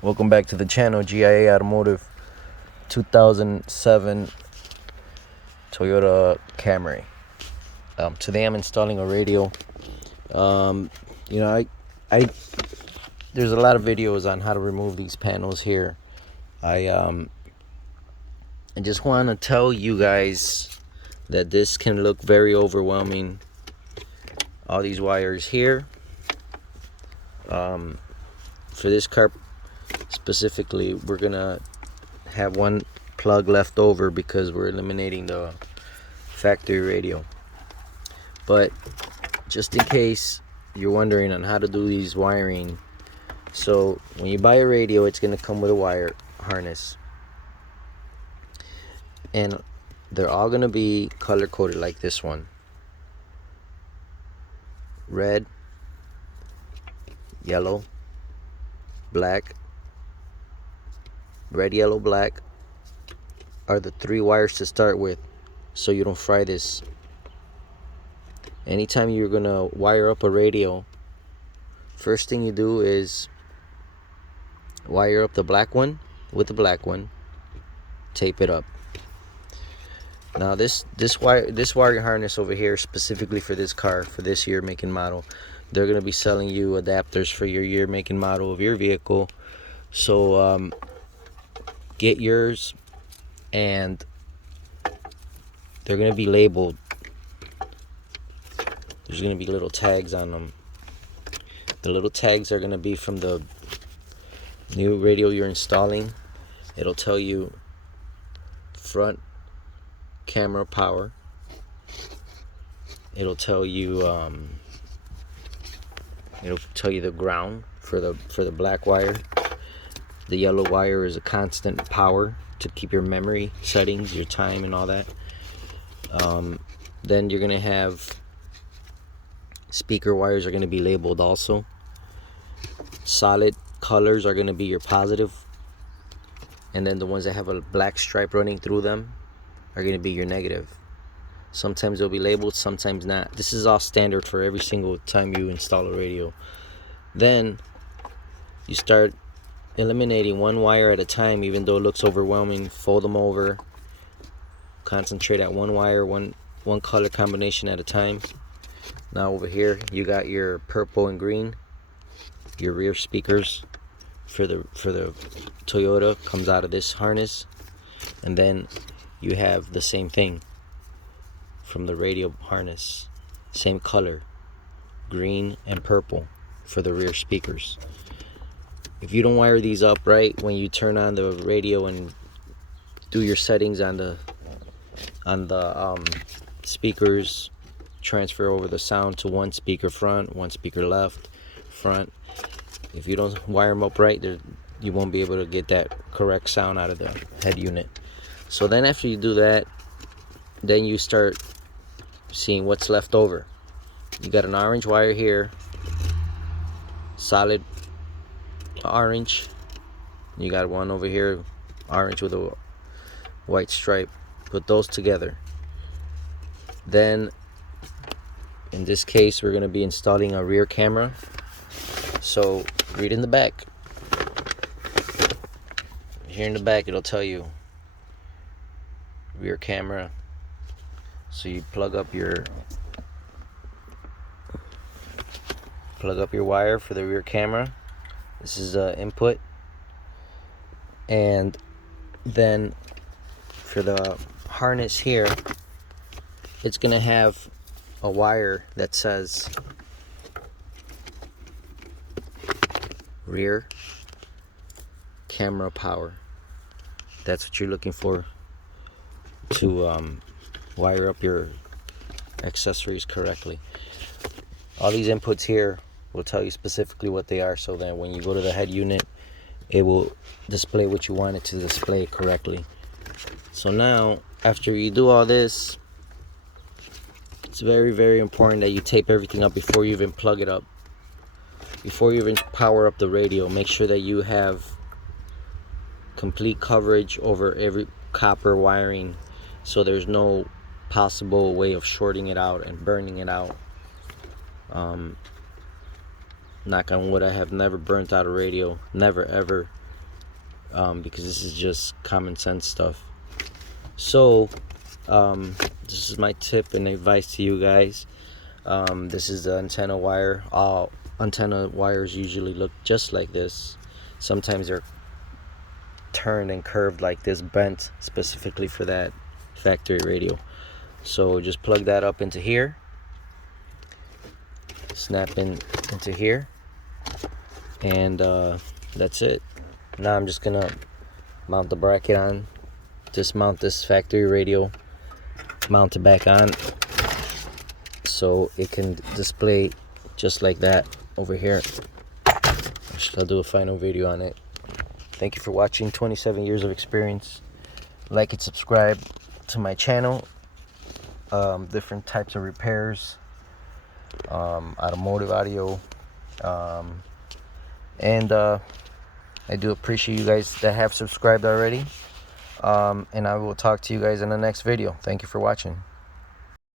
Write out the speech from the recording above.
Welcome back to the channel. G.I.A Automotive 2007 Toyota Camry. Today I'm installing a radio. Um, you know, I there's a lot of videos on how to remove these panels here. I just want to tell you guys that this can look very overwhelming. All these wires here. For this car specifically, we're gonna have one plug left over because we're eliminating the factory radio. But just in case you're wondering on how to do these wiring, so when you buy a radio, it's going to come with a wire harness, and they're all going to be color coded like this one: red, yellow, black. Red, yellow, black are the three wires to start with, so you don't fry this. Anytime you're gonna wire up a radio, first thing you do is wire up the black one with the black one, tape it up. Now this wire harness over here, specifically for this car, for this year, make and model, they're gonna be selling you adapters for your year, make and model of your vehicle. So get yours, and they're gonna be labeled. There's gonna be little tags on them. The little tags are gonna be from the new radio you're installing. It'll tell you front camera power. It'll tell you the ground for the black wire. The yellow wire is a constant power to keep your memory settings, your time, and all that. Then you're gonna have speaker wires are gonna be labeled also. Solid colors are gonna be your positive, and then the ones that have a black stripe running through them are gonna be your negative. Sometimes they'll be labeled, sometimes not. This is all standard for every single time you install a radio. Then you start eliminating one wire at a time. Even though it looks overwhelming, fold them over, concentrate at one wire, one color combination at a time. Now over here you got your purple and green, your rear speakers for the Toyota comes out of this harness. And then you have the same thing from the radio harness, same color, green and purple for the rear speakers. If you don't wire these up right when you turn on the radio and do your settings on the speakers, transfer over the sound to one speaker front, one speaker left, front. If you don't wire them up right, you won't be able to get that correct sound out of the head unit. So then after you do that, then you start seeing what's left over. You got an orange wire here, solid orange. You got one over here, orange with a white stripe. Put those together. Then in this case, we're going to be installing a rear camera. So read in the back. Here in the back, it'll tell you rear camera. So you plug up your wire for the rear camera. This is input. And then for the harness here, it's gonna have a wire that says rear camera power. That's what you're looking for to wire up your accessories correctly. All these inputs here will tell you specifically what they are, so that when you go to the head unit, it will display what you want it to display correctly. So now, after you do all this, it's very, very important that you tape everything up before you even plug it up. Before you even power up the radio, make sure that you have complete coverage over every copper wiring, so there's no possible way of shorting it out and burning it out. Knock on wood, I have never burnt out a radio, never ever. because this is just common sense stuff. So this is my tip and advice to you guys. This is the antenna wire. All antenna wires usually look just like this. Sometimes they're turned and curved like this, bent specifically for that factory radio. So just plug that up into here, snap into here, and that's it. Now I'm just gonna mount the bracket on, dismount this factory radio, mount it back on so it can display just like that over here. I'll do a final video on it. Thank you for watching. 27 years of experience. Like and subscribe to my channel. Different types of repairs, automotive audio, and I do appreciate you guys that have subscribed already. And I will talk to you guys in the next video. Thank you for watching.